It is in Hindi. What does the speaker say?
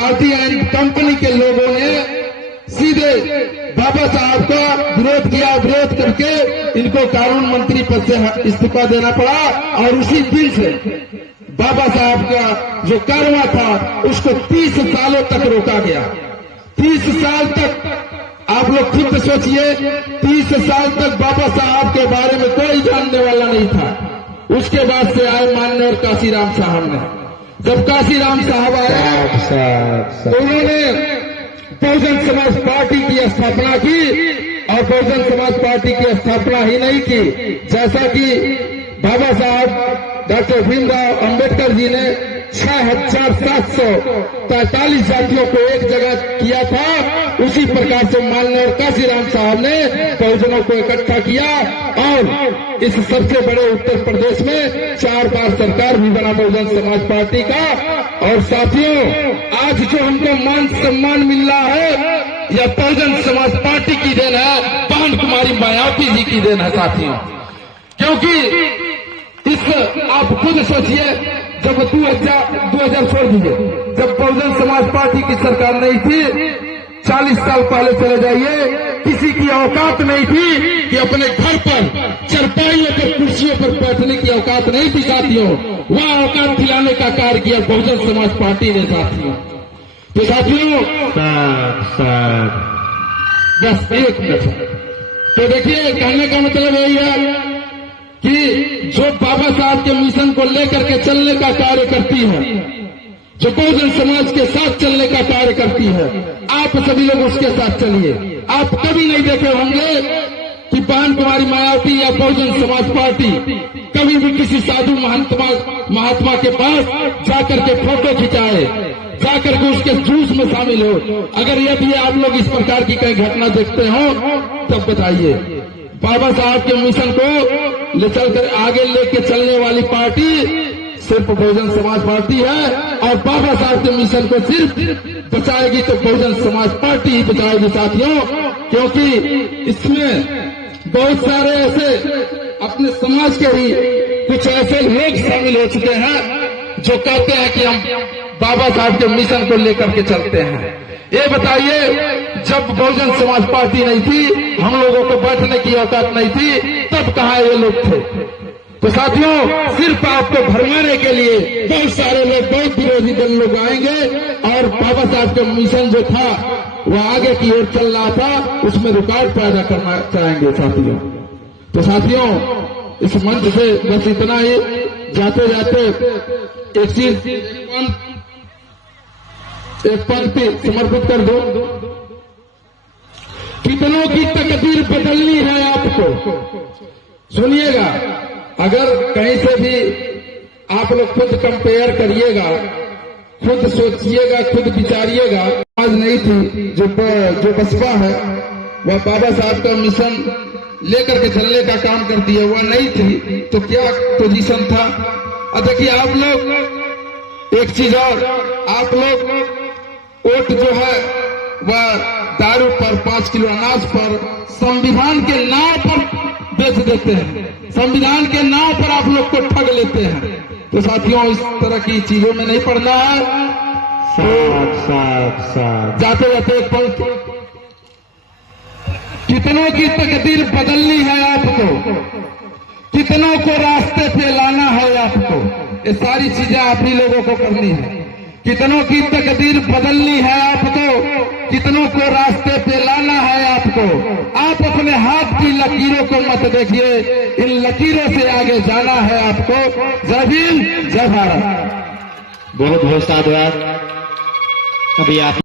टाटी एंड कंपनी के लोगों ने सीधे बाबा साहब का विरोध किया। विरोध करके इनको कानून मंत्री पद से इस्तीफा देना पड़ा और उसी दिन से बाबा साहब का जो कारवा था उसको 30 सालों तक रोका गया। 30 साल तक आप लोग खुद सोचिए, 30 साल तक बाबा साहब के बारे में कोई जानने वाला नहीं था। उसके बाद से आए माननीय काशीराम साहब ने। जब काशीराम साहब आए तो उन्होंने बहुजन समाज पार्टी की स्थापना की और बहुजन समाज पार्टी की स्थापना ही नहीं की, जैसा कि बाबा साहब डॉक्टर भीमराव अंबेडकर जी ने 6743 जातियों को एक जगह किया था, उसी प्रकार से माननीय काशीराम साहब ने बहुजनों को इकट्ठा किया और इस सबसे बड़े उत्तर प्रदेश में 4 बार सरकार भी बना बहुजन समाज पार्टी का। और साथियों, आज जो हमको मान सम्मान मिल रहा है यह बहुजन समाज पार्टी की देन है, बहन कुमारी मायावती जी की देन है साथियों। क्योंकि इस आप खुद सोचिए, जब 2000 छोड़ दीजिए, जब बहुजन समाज पार्टी की सरकार नहीं थी, 40 साल पहले चले जाइए, किसी की औकात नहीं थी कि अपने घर पर चरपाइयों पर कुर्सियों पर बैठने की औकात नहीं थी साथियों। वह औकात दिलाने का कार्य किया बहुजन समाज पार्टी ने साथियों। तो साथियों बस एक मिनट, तो देखिए कहने का मतलब यही है कि जो बाबा साहब के मिशन को लेकर के चलने का कार्य करती है, जो बहुजन समाज के साथ चलने का कार्य करती है, आप सभी लोग उसके साथ चलिए। आप कभी नहीं देखे होंगे कि बहन कुमारी मायावती या बहुजन समाज पार्टी कभी भी किसी साधु महात्मा के पास जाकर के फोटो खिंचाए, जाकर के उसके जूस में शामिल हो। अगर यदि आप लोग इस प्रकार की कई घटना देखते हो तब बताइए। बाबा साहब के मिशन को ले चलकर आगे लेके चलने वाली पार्टी सिर्फ बहुजन समाज पार्टी है, और बाबा साहब के मिशन को सिर्फ बचाएगी तो बहुजन समाज पार्टी ही बचाएगी साथियों। क्योंकि इसमें बहुत सारे ऐसे अपने समाज के ही कुछ ऐसे लोग शामिल हो चुके हैं जो कहते हैं कि हम बाबा साहब के मिशन को लेकर के चलते हैं। ये बताइए, जब बहुजन समाज पार्टी नहीं थी, हम लोगों को बैठने की औकात नहीं थी, तब कहाँ ये लोग थे? तो साथियों, सिर्फ आपको भरमाने के लिए बहुत सारे लोग, बहुत विरोधी दल लोग आएंगे और बाबा साहब का मिशन जो था वह आगे की ओर चल रहा था, उसमें रुकावट पैदा करना चाहेंगे साथियों। तो साथियों, इस मंच से बस इतना ही। जाते जाते एक चीज, एक पंक्ति समर्पित कर दो। कितनों की तकदीर बदलनी है आपको। सुनिएगा, अगर कहीं से भी आप लोग खुद कंपेयर करिएगा, खुद सोचिएगा, खुद विचारिएगा। आज नहीं थी जो बसपा है, वह बाबा साहब का मिशन लेकर के चलने का काम करती है, वह नहीं थी तो क्या पोजीशन था। अब देखिए आप लोग एक चीज और, आप लोग वोट जो है वह दारू पर, 5 किलो अनाज पर, संविधान के नाम पर बेच देते हैं। संविधान के नाम पर आप लोग को ठग लेते हैं। तो साथियों, इस तरह की चीजों में नहीं पड़ना है। जाते जाते एक पंक्ति, कितनों की तकदीर बदलनी है आपको, कितनों को रास्ते पे लाना है आपको। ये सारी चीजें आप ही लोगों को करनी है। कितनों की तकदीर बदलनी है आपको, कितनों को रास्ते पे लाना है आपको। आप अपने हाथ की लकीरों को मत देखिए, इन लकीरों से आगे जाना है आपको। जय भीम, जय भारत। बहुत बहुत साधुवाद। अभी आप